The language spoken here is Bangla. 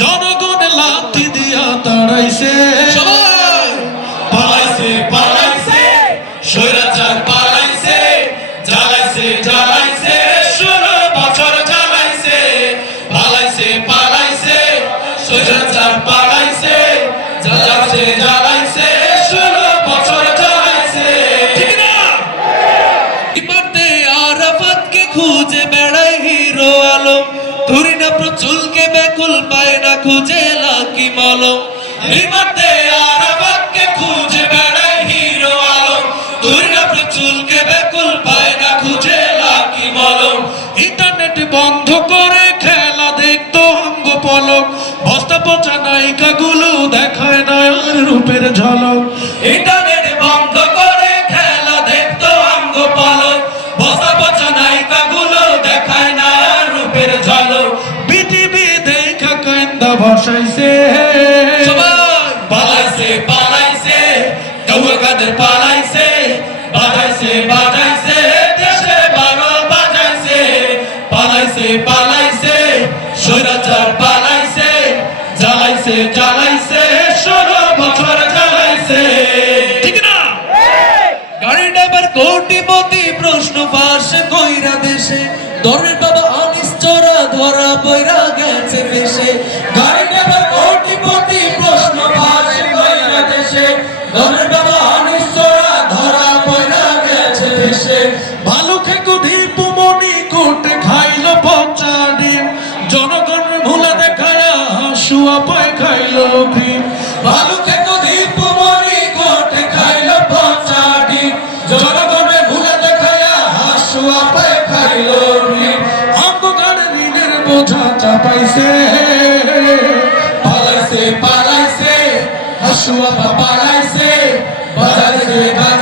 জনগণে লাথি দিয়া তাড়াইছে। পালাইছে পালাইছে স্বৈরাচার পালাইছে জ্বালাইছে জ্বালাইছে ষোলো বছর জ্বালাইছে পালাইছে পালাইছে স্বৈরাচার পালাইছে জ্বালাইছে জ্বালাইছে। প্রচুলকে বেকুল পায় না, খুঁজে লাকি মলম রিমাতে আরাফাতকে খুঁজে বেড়াই হিরো আলম দুর্গা প্রচুলকে বেকুল পায় না, খুঁজে লাকি মলম ইন্টারনেট বন্ধ করে খেলা দেখতো অঙ্গ পলক বস্তা পচা নায়িকা গুলো দেখায় না রূপের ঝলক। ইন্টারনেট বন্ধ করে খেলা দেখতো অঙ্গ পলক বস্তা পচা নায়িকা কান্দা বসাইছে পালাইছে পালাইছে কাদের পালাইছে বাজাইছে বাজাইছে দেশে বারো বাজাইছে পালাইছে পালাইছে পালাইছে জ্বালাইছে জ্বালাইছে, ষোলো বছর জ্বালাইছে। ঠিক না? গাড়ি ড্রাইভার কোটিপতি প্রশ্ন ফাঁস কইরা দেশে দরের বাবা আনিস চোরা ধরা বইরা গেছে দেশে দেশে দরের বাবা আনিস চোরা ধরা বইরা গেছে দেশে। ভালো খেকো ঢিপ মনি কোটে খাইলো পচা ডিম। দেখায়া হাসুয়া পায় খাইলো দীপ মনি কোটে খাইলো পচাডি জনগণে ভুলে দেখায়া হাসুয়া পায় খাইলো ঋণ অঙ্গকার ঋণের বোঝা চাপাইছে। পালাইছে পালাইছে বাজাইছে